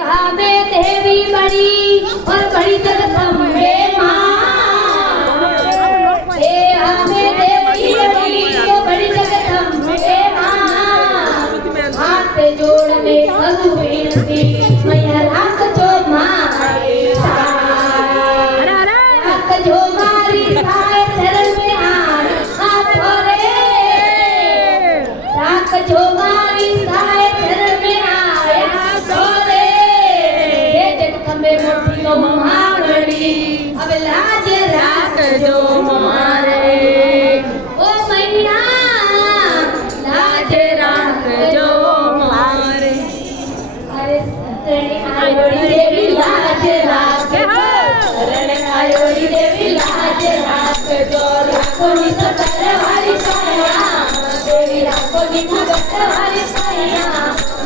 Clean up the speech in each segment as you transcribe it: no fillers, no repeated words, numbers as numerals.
हमें देवी बड़ी और बड़ी जगदम्बे माँ। हे हमें देवी बड़ी और बड़ी जगदम्बे माँ। हाथ जोड़ने करूँ विनती मैया राख जो मारे राख जो मारी साए चरण में हाथ धोरे राख जो मारी साए चरण में हाथ धोरे जगदम्बे मोटी नो महावड़ी अब लाज राख जो मारे ओ मैया लाज राख जो मारे। अरे शरण आयोड़ी देवी लाज राख शरण आयोड़ी देवी लाज राख जो राखो नित करवारी साया देवी राखो नित करवारी साया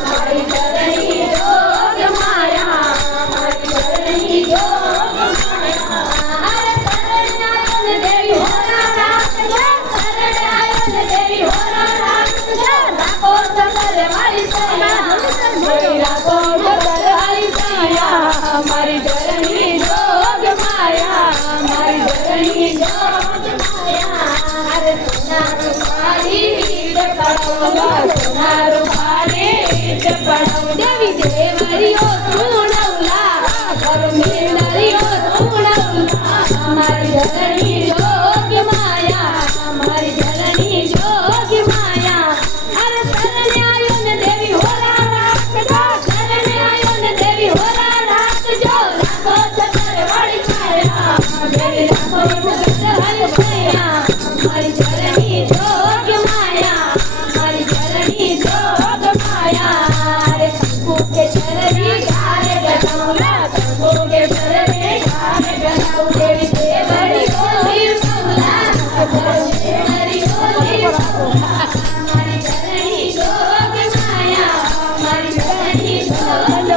मारी चरणी जोग माया मारी चरणी जोग माया। अरे शरण आयोन देवी होरा राख शरण आयोन देवी होरा राख राखो करवारी साया देवी राखो करवारी साया मारी चरणी जोग माया मारी चरणी जोग माया। अरे सोनारू पारी पड़ौला सोनारू पारी पड़ौ देवी देवरियो सुनौला घर में नरियो सुनौला हमारी धरणी जोग माया हमारी धरणी जोग माया। अरे शरण आयोन देवी होला राख जो शरण आयोन देवी होला राख जो राखो चतर वाली छाया देवी राखो चतर वाली छाया हमारी धरणी जोग माया हमारी धरणी जोग माया। अरे शंभू के चरणी गारे गनौला शंभू के चरणी गारे गनौ देवी देवरी होली मौला देवरी होली मौला हमारी धरणी जोग माया हमारी धरणी जोग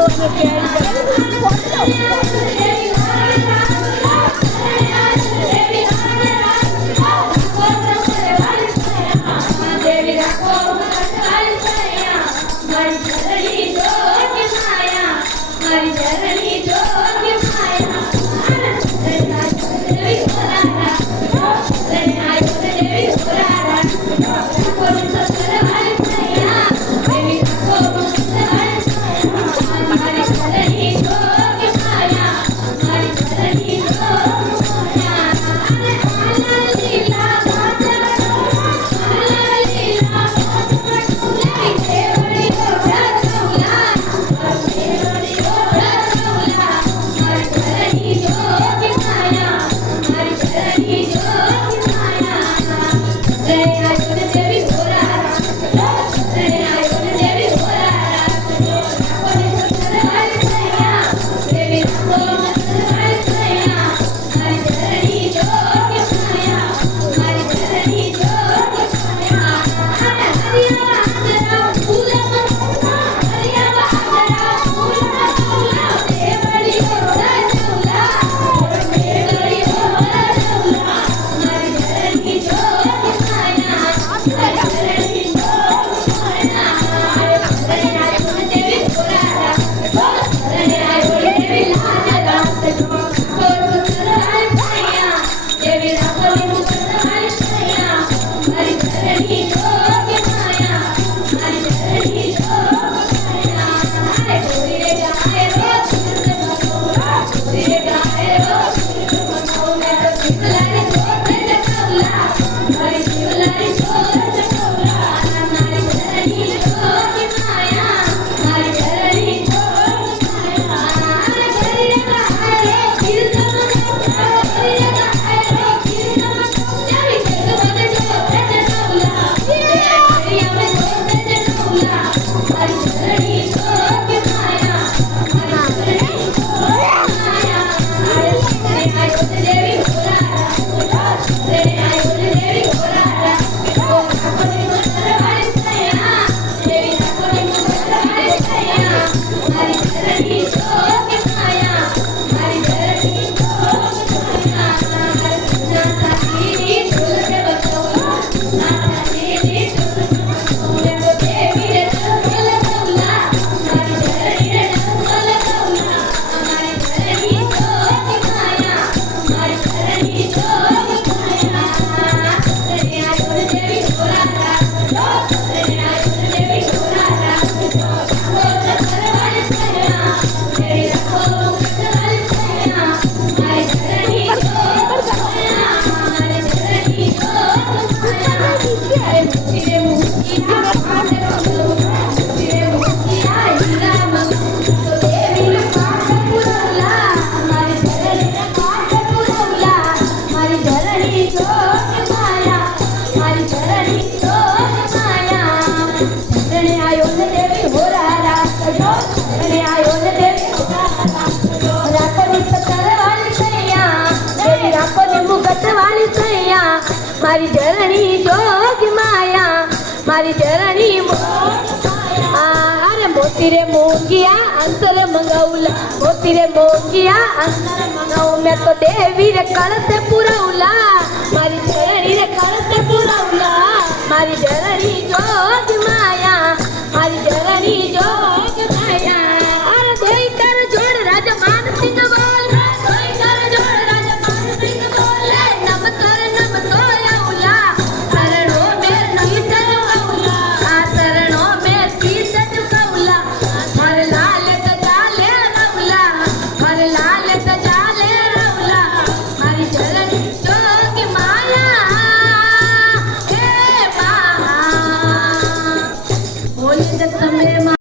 देवी राखो करवारी साया हमारी धरणी जोग माया हमारी धरणी जोग माया। शरण आयोन देवी होरा राख शरण आयोन देवी होरा राख राखो नित करवारी साया देवी राखो करवारी साया हमारी धरणी जोग माया हमारी धरणी जोग माया। अरे लीला लीला देवी देवरी हो रखौला देवरी हो મારી જરાણી अरे मोती रे मोंगिया अंतर मंगाऊला मोती रे मोंगिया अंतर मंगाऊ मैं तो देवी रे कळते पुरवला मारी જરાણી रे कळते पुरवला मारी